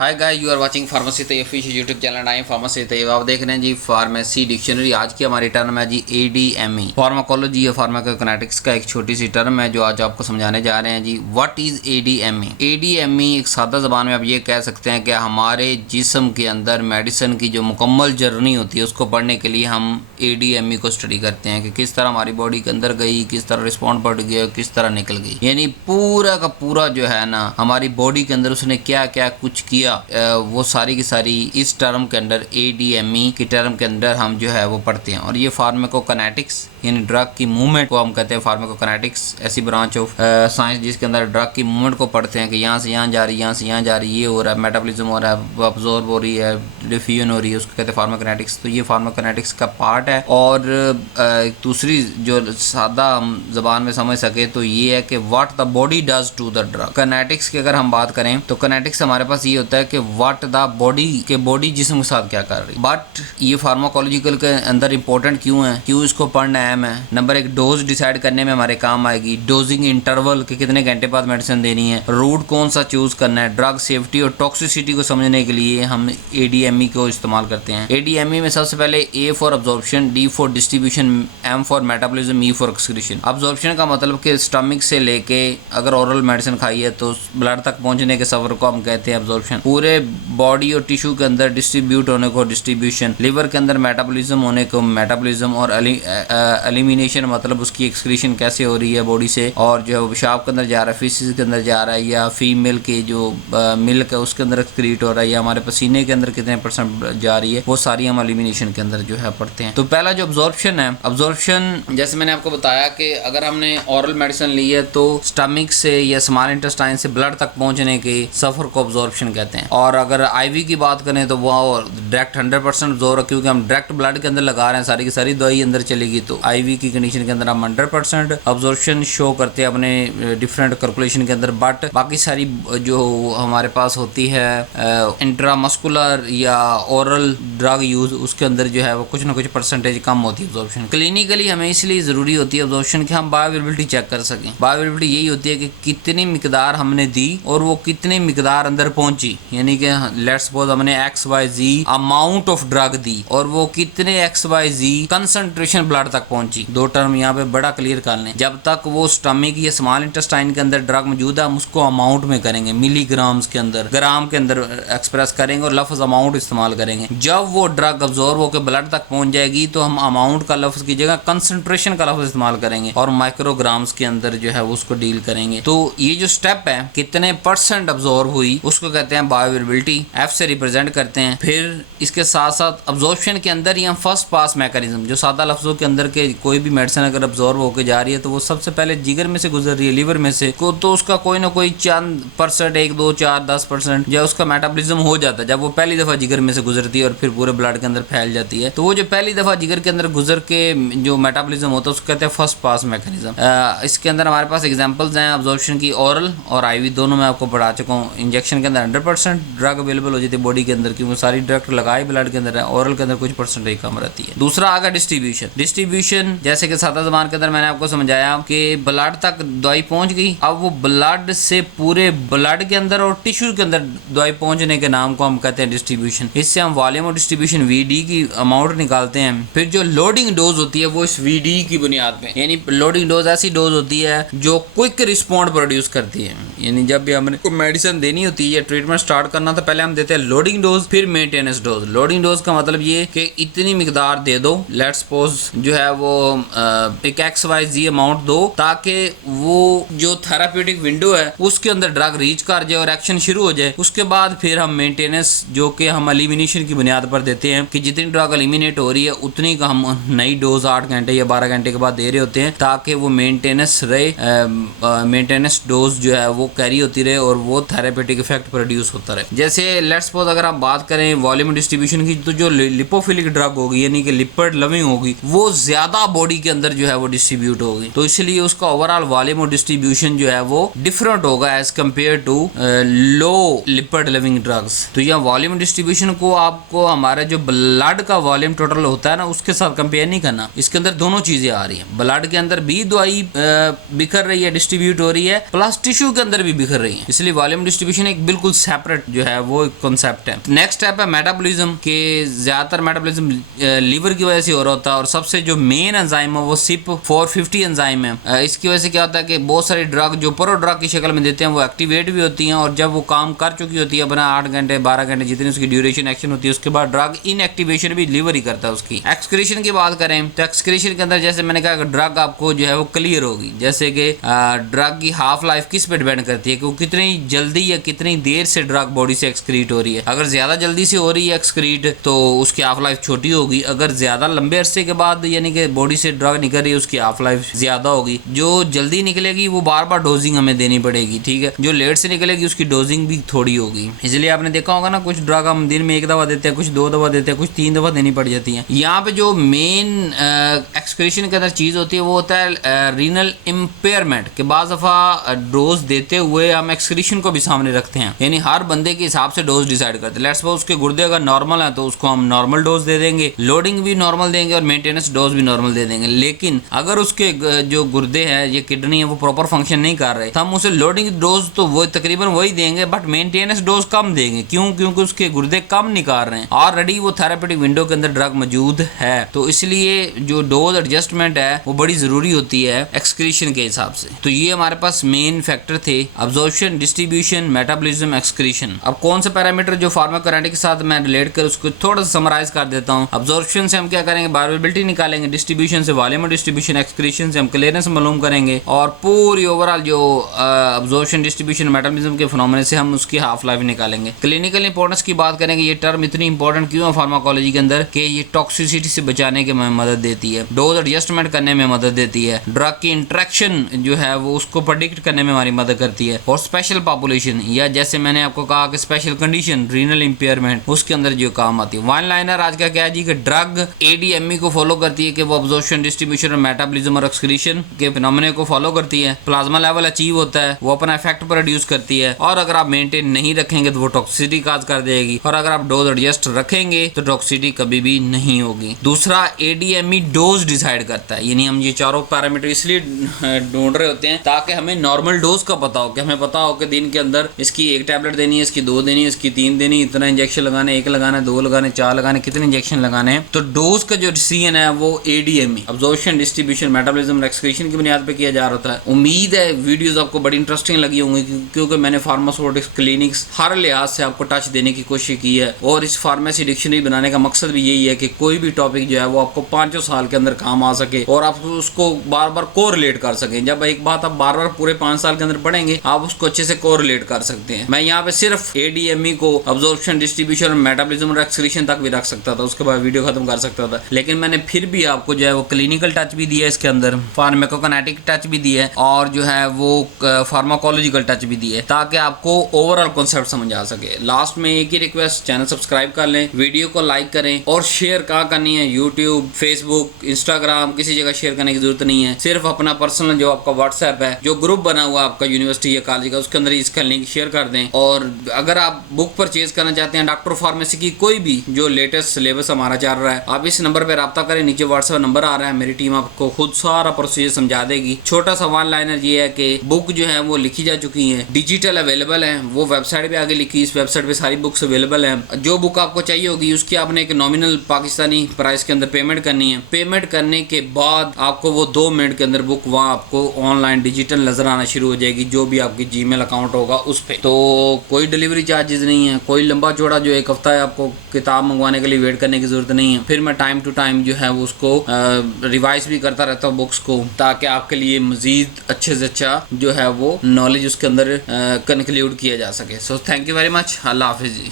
Hi guys, you are watching pharmacy Tayyab official YouTube channel. I am pharmacy Tayyab. आप देख रहे हैं जी फार्मेसी डिक्शनरी। आज की हमारी टर्म है जी ADME, फार्माकोलॉजी या फार्माकोकिनेटिक्स का एक छोटी सी टर्म है जो आज आपको समझाने जा रहे हैं जी। What is ADME? ADME एक सादा ज़बान में आप ये कह सकते हैं कि हमारे जिस्म के अंदर मेडिसिन की जो मुकम्मल जर्नी होती है उसको पढ़ने के लिए हम ADME को स्टडी करते हैं कि किस तरह हमारी बॉडी के अंदर गई, किस तरह रिस्पॉन्ड बढ़ गया, किस तरह निकल गई। यानी पूरा का पूरा जो है ना हमारी बॉडी के अंदर उसने क्या क्या कुछ किया, वो सारी की सारी इस टर्म के अंदर ADME की टर्म के अंदर हम जो है वो पढ़ते हैं। और ये फार्माकोकिनेटिक्स यानी ड्रग की मूवमेंट को हम कहते हैं फार्माकोकिनेटिक्स, ऐसी ब्रांच ऑफ साइंस जिसके अंदर ड्रग की मूवमेंट को पढ़ते हैं कि यहाँ से यहाँ जा रही है, यहाँ से यहाँ जा रही है, ये हो रहा है, मेटाबॉलिज्म हो रहा है, अब्जॉर्ब हो रही है, डिफ्यूजन हो रही है, उसको कहते हैं फार्माकोकिनेटिक्स। तो ये फार्माकोकिनेटिक्स का पार्ट है। और दूसरी जो सादा हम जबान में समझ सके तो ये है कि what the body does to the drug. Kinetics की अगर हम बात करें तो किनेटिक्स हमारे पास ये होता है कि व्हाट द बॉडी के बॉडी जिस्म के साथ क्या कर रही। बट ये फार्माकोलॉजिकल के अंदर इंपॉर्टेंट क्यों है, क्यों इसको पढ़ना अहम है? नंबर एक, डोज डिसाइड करने में हमारे काम आएगी। डोजिंग इंटरवल के कितने घंटे बाद मेडिसिन देनी है, रूट कौन सा चूज करना है। ड्रग सेफ्टी और टॉक्सिसिटी को समझने के लिए हम ADME को इस्तेमाल करते हैं। ADME में सबसे पहले A for absorption, D for distribution, M for metabolism, E for excretion. Absorption का मतलब कि स्टमक से लेके अगर ओरल मेडिसिन खाई है तो ब्लड तक पहुंचने के सफर को हम कहते हैं अब्जॉर्प्शन। पूरे बॉडी और टिश्यू के अंदर डिस्ट्रीब्यूट होने को डिस्ट्रीब्यूशन। लिवर के अंदर मेटाबॉलिज्म होने को मेटाबॉलिज्म। और एलिमिनेशन मतलब उसकी एक्सक्रीशन कैसे हो रही है बॉडी से, और जो है पेशाब के अंदर जा रहा है, फीसिस के अंदर जा रहा है, या फीमेल के जो मिल्क है उसके अंदर एक्सक्रीट हो रहा है, या हमारे पसीने के अंदर कितने % जा रही है, वो सारी हम एलिमिनेशन के अंदर जो है पढ़ते हैं। तो पहला जो अब्जॉर्प्शन है, अब्जॉर्प्शन जैसे मैंने आपको बताया कि अगर हमने ऑरल मेडिसिन ली है तो स्टमक से या स्मॉल इंटेस्टाइन से ब्लड तक पहुंचने के सफर को अब्जॉर्प्शन कहते हैं। और अगर IV की बात करें तो वो डायरेक्ट 100% जोर है, क्योंकि हम डायरेक्ट ब्लड के अंदर लगा रहे हैं, सारी की सारी दवाई अंदर चलेगी। तो IV की कंडीशन के अंदर हम 100% अब्जॉर्प्शन शो करते हैं अपने डिफरेंट कैलकुलेशन के अंदर। बट बाकी सारी जो हमारे पास होती है इंट्रामस्कुलर या ओरल ड्रग यूज, उसके अंदर जो है वो कुछ ना कुछ % कम होती है अब्जॉर्प्शन। क्लिनिकली हमें इसलिए ज़रूरी होती है अब्जॉर्प्शन कि हम बायोअवेलेबिलिटी चेक कर सकें। बायोअवेलेबिलिटी यही होती है कि कितनी मिकदार हमने दी और वो कितनी मिकदार अंदर पहुंची। यानी कि लेट्स सपोज हमने XYZ अमाउंट ऑफ ड्रग दी और वो कितने XYZ कंसंट्रेशन ब्लड तक पहुंची। दो टर्म यहाँ पे बड़ा क्लियर कर लें। जब तक वो स्टमक या स्मॉल इंटेस्टाइन के अंदर ड्रग मौजूद है हम उसको अमाउंट में करेंगे, मिलीग्राम्स के अंदर, ग्राम के अंदर एक्सप्रेस करेंगे और लफ्ज अमाउंट इस्तेमाल करेंगे। जब वो ड्रग अब्जॉर्ब होकर ब्लड तक पहुंच जाएगी तो हम अमाउंट का लफ्ज की जगह कंसंट्रेशन का लफ्ज इस्तेमाल करेंगे और माइक्रोग्राम्स के अंदर जो है उसको डील करेंगे। तो ये जो स्टेप है कितने % अब्जॉर्ब हुई उसको कहते हैं बायोअवेलेबिलिटी, F से रिप्रेजेंट करते हैं। फिर इसके साथ साथ अब्जॉर्प्शन के अंदर ही हम फर्स्ट पास मैकेनिज्म, जो सादा लफ्जों के अंदर के कोई भी मेडिसिन अगर अब्जॉर्ब होकर जा रही है तो वो सबसे पहले जिगर में से गुजर रही है, लिवर में से को, तो उसका कोई ना कोई चंद %, 1, 2, 4, 10% या उसका मेटाबॉलिज्म हो जाता है जब वो पहली दफ़ा जिगर में से गुजरती है और फिर पूरे ब्लड के अंदर फैल जाती है। तो वो जो पहली दफ़ा जिगर के अंदर गुजर के जो मेटाबॉलिज्म होता है उसको कहते हैं फर्स्ट पास मैकेनिज्म। इसके अंदर हमारे पास एग्जाम्पल्स हैं अब्जॉर्प्शन की। ओरल और IV दोनों मैं आपको पढ़ा चुका हूँ। इंजेक्शन के अंदर 100% ड्रग अवेलेबल हो जाती है बॉडी के अंदर, क्योंकि सारी ड्रग लगाए ब्लड के अंदर है। ओरल के अंदर कुछ % कम रहती है। दूसरा आगा डिस्ट्रीब्यूशन। डिस्ट्रीब्यूशन जैसे कि सादा ज़बान के अंदर मैंने आपको समझाया कि ब्लड तक दवाई पहुंच गई, अब वो ब्लड से पूरे ब्लड के अंदर और टिश्यू के अंदर दवाई पहुंचने के नाम को हम कहते हैं डिस्ट्रीब्यूशन। इससे हम वॉल्यूम ऑफ डिस्ट्रीब्यूशन VD की अमाउंट निकालते हैं। फिर जो लोडिंग डोज होती है वो इस VD की बुनियाद पे, यानी लोडिंग डोज ऐसी डोज होती है जो क्विक रिस्पॉन्ड प्रोड्यूस करती है। यानी जब भी हमने कोई मेडिसिन देनी होती है या ट्रीटमेंट स्टार्ट करना तो पहले हम देते हैं लोडिंग डोज, फिर मेंटेनेंस डोज। लोडिंग डोज का मतलब ये कि इतनी मिकदार दे दो, लेट्स सपोज जो है वो एक XYZ अमाउंट दो, ताकि वो जो थेराप्यूटिक विंडो है उसके अंदर ड्रग रीच कर जाए और एक्शन शुरू हो जाए। उसके बाद फिर हम मेंटेनेंस जो कि हम एलिमिनेशन की बुनियाद पर देते हैं कि जितनी ड्रग एलिमिनेट हो रही है उतनी का हम नई डोज 8 घंटे या 12 घंटे के बाद दे रहे होते हैं, ताकि वो मेंटेनेंस रहे, मेंटेनेंस डोज जो है वो कैरी होती रहे और वो थेराप्यूटिक इफेक्ट प्रोड्यूस होता रहे। जैसे लेट्स सपोज अगर हम बात करें वॉल्यूम डिस्ट्रीब्यूशन की, तो जो लिपोफिलिक ड्रग होगी यानी कि लिपिड लविंग होगी वो ज्यादा ज्यादा बॉडी के अंदर जो है वो डिस्ट्रीब्यूट होगी, तो इसलिए उसका ओवरऑल वॉल्यूम और डिस्ट्रीब्यूशन जो है वो डिफरेंट होगा as compared to low lipid living drugs. तो यह वॉल्यूम डिस्ट्रीब्यूशन को आपको हमारे जो ब्लड का वॉल्यूम टोटल होता है ना उसके साथ कंपेयर नहीं करना। इसके अंदर दोनों चीजें आ रही हैं, ब्लड के अंदर भी दवाई बिखर रही है, डिस्ट्रीब्यूट हो रही है, प्लस टिश्यू के अंदर भी बिखर रही है, इसलिए वॉल्यूम डिस्ट्रीब्यूशन एक बिल्कुल सेपरेट जो है वो एक कॉन्सेप्ट है। नेक्स्ट स्टेप है मेटाबॉलिज्म के, ज्यादातर मेटाबॉलिज्म लीवर की वजह से हो रहा होता है और सबसे जो मेन एंजाइम है वो CYP450 एंजाइम है। इसकी वजह से क्या होता है कि बहुत सारी ड्रग जो प्रो ड्रग की शक्ल में देते हैं वो एक्टिवेट भी होती हैं और जब वो काम कर चुकी होती है अपना 8 घंटे 12 घंटे जितनी उसकी ड्यूरेशन एक्शन होती है उसके बाद ड्रग इनएक्टिवेशन भी लीवर ही करता है। उसकी एक्सक्रीशन की बात करें तो एक्सक्रीशन के अंदर जैसे मैंने कहा ड्रग आपको जो है वो क्लियर होगी, जैसे कि ड्रग की हाफ लाइफ किस पे डिपेंड करती है कि वो कितनी जल्दी या कितनी देर से ड्रग बॉडी से एक्सक्रीट हो रही है। अगर ज्यादा जल्दी से हो रही है एक्सक्रीट तो उसकी हाफ लाइफ छोटी होगी, अगर ज्यादा लंबे अरसे के बाद यानी कि बॉडी से ड्रग निकल रही है उसकी हाफ लाइफ ज्यादा होगी। जो जल्दी निकलेगी वो बार बार डोजिंग हमें देनी पड़ेगी, ठीक है, जो लेट से निकलेगी उसकी डोजिंग भी थोड़ी होगी। इसलिए आपने देखा होगा ना कुछ ड्रग हम दिन में 1 दवा देते हैं, कुछ 2 दवा देते हैं, कुछ 3 दवा देनी पड़ जाती है। यहाँ पे जो मेन एक्सक्रीशन के अंदर चीज होती है वो होता है रीनल इम्पेयरमेंट के बाद दफा डोज देते हुए हम एक्सक्रीशन को भी सामने रखते हैं, यानी हर बंदे के हिसाब से डोज डिसाइड करते हैं। लेट्स सपोज उसके गुर्दे अगर नॉर्मल है तो उसको हम नॉर्मल डोज दे देंगे, लोडिंग भी नॉर्मल देंगे और मेंटेनेंस डोज भी नॉर्मल दे देंगे। लेकिन अगर उसके जो गुर्दे है ये किडनी है वो प्रॉपर फंक्शन नहीं कर रहे तो हम उसे लोडिंग डोज तो वो तकरीबन वही देंगे बट मेंटेनेंस डोज कम देंगे। क्यों? क्योंकि उसके गुर्दे कम निकाल रहे हैं, ऑलरेडी वो थेरेपेटिक विंडो के अंदर ड्रग मौजूद है, तो इसलिए जो डोज एडजस्टमेंट है वो बड़ी जरूरी होती है एक्सक्रीशन के हिसाब से। तो ये हमारे पास मेन फैक्टर थे, अब्जॉर्प्शन, डिस्ट्रीब्यूशन, मेटाबॉलिज्म, एक्सक्रीशन। अब कौन से पैरामीटर जो फार्माकोकाइनेटिक के साथ मैं रिलेट कर उसको थोड़ा सा समराइज कर देता हूँ। अब्जॉर्प्शन से हम क्या करेंगे, बायोअवेलेबिलिटी निकालेंगे, डिस्ट्रीब्यूशन से वॉल्यूम और डिस्ट्रीब्यूशन, एक्सक्रीशन से हम क्लियरेंस मालूम करेंगे और पूरी ओवरऑल जो अब्जॉर्प्शन, डिस्ट्रीब्यूशन, मेटाबॉलिज्म के फिनोमेना से हम उसकी हाफ लाइफ निकालेंगे। क्लिनिकल इंपॉर्टेंस की बात करेंगे, ये टर्म इतनी इंपॉर्टेंट क्यों है फार्माकोलॉजी के अंदर कि ये टॉक्सिसिटी से बचाने के में मदद देती है, डोज एडजस्टमेंट करने में मदद देती है, ड्रग की इंट्रैक्शन जो है वो उसको प्रेडिक्ट करने में हमारी मदद करती है और स्पेशल पॉपुलेशन या जैसे मैंने आपको कहा कि स्पेशल कंडीशन रीनल इंपेयरमेंट उसके अंदर जो काम आती है। वन लाइनर आज का क्या है जी कि ड्रग ADME को फॉलो करती है कि वो अब्जॉर्प्शन, डिस्ट्रीब्यूशन और मेटाबॉलिज्म और एक्सक्रीशन के फिनोमेना को फॉलो करती है, प्लाज्मा लेवल अचीव होता है, वो अपना इफेक्ट प्रोड्यूस करती है और अगर आप मेंटेन नहीं रखेंगे तो वो टॉक्सिसिटी काज कर देगी और अगर आप डोज एडजस्ट रखेंगे तो टॉक्सिसिटी कभी भी नहीं होगी। दूसरा ADME डोज डिसाइड करता है, यानी हम ये चारों पैरामीटर इसलिए ढूंढ रहे होते हैं ताकि हमें नॉर्मल डोज का पता हो कि हमें पता हो कि दिन के अंदर इसकी 1 टैबलेट देनी है, इसकी 2 देनी है, इसकी 3 देनी, इतना इंजेक्शन लगाने, 1 लगाना, 2 लगाने, 4 लगाने, कितने इंजेक्शन लगाने हैं। तो डोज का जो डिसीजन है वो ADME absorption, distribution, metabolism, excretion की बुनियाद पे किया जा रहा है। उम्मीद है वीडियोस आपको बड़ी इंटरेस्टिंग लगी होंगी क्योंकि मैंने फार्मास्यूटिक्स क्लिनिक्स हर लिहाज से आपको टच देने की कोशिश की है और इस फार्मेसी डिक्शनरी बनाने का मकसद भी यही है कि कोई भी टॉपिक जो है वो आपको 5 साल के अंदर काम आ सके और आप उसको बार बार कोरिलेट कर सकें। जब एक बात आप बार बार पूरे 5 साल के अंदर पढ़ेंगे आप उसको अच्छे से कोरिलेट कर सकते हैं। मैं यहाँ पे सिर्फ ADME को अब्जॉर्प्शन, डिस्ट्रीब्यूशन, मेटाबॉलिज्म और एक्सक्रीशन तक भी रख सकता था, उसके बाद वीडियो खत्म कर सकता था, लेकिन मैंने फिर भी आपको जो है वो क्लिनिकल टच भी दिया है, इसके अंदर फार्माकोकाइनेटिक टच भी दिया है और जो है वो फार्माकोलॉजिकल टच भी दिया है ताकि आपको ओवरऑल कॉन्सेप्ट समझ आ सके। लास्ट में एक ही रिक्वेस्ट, चैनल सब्सक्राइब कर लें, वीडियो को लाइक करें और शेयर कहाँ करनी है, यूट्यूब, फेसबुक, इंस्टाग्राम, किसी जगह शेयर करने की जरूरत नहीं है, सिर्फ अपना पर्सनल जो आपका व्हाट्सएप है, जो ग्रुप बना हुआ आपका यूनिवर्सिटी या कॉलेज का, उसके अंदर इसका लिंक शेयर कर दें। और अगर आप बुक परचेज करना चाहते हैं डॉक्टर फार्मेसी की कोई भी जो लेटेस्ट सिलेबस हमारा चल रहा है, आप इस नंबर पर रब्ता करें, नीचे व्हाट्सएप नंबर आ रहा है, मेरी टीम आपको खुद सारा प्रोसीजर समझा देगी। छोटा सा वन लाइनर ये है कि बुक जो है वो लिखी जा चुकी है, डिजिटल अवेलेबल है, वो वेबसाइट पे आगे लिखी, इस वेबसाइट पे सारी बुक्स अवेलेबल है। जो बुक आपको चाहिए होगी उसकी आपने एक नॉमिनल पाकिस्तानी प्राइस के अंदर पेमेंट करनी है। पेमेंट करने के बाद आपको वो 2 मिनट के अंदर बुक वहाँ आपको ऑनलाइन डिजिटल नजर आना शुरू हो जाएगी, जो भी आपकी जीमेल अकाउंट होगा उस पर। तो कोई डिलीवरी चार्जेस नहीं है, कोई लंबा चौड़ा जो 1 हफ्ता है आपको किताब मंगवाने के लिए वेट करने की जरूरत नहीं है। फिर मैं टाइम टू टाइम जो है उसको रिवाइज भी करता रहता हूँ बुक्स को, ताकि आपके लिए मजीद अच्छे से अच्छा जो है वो नॉलेज उसके अंदर कंक्लूड किया जा सके। So thank you very much, अल्लाह हाफिज़ जी।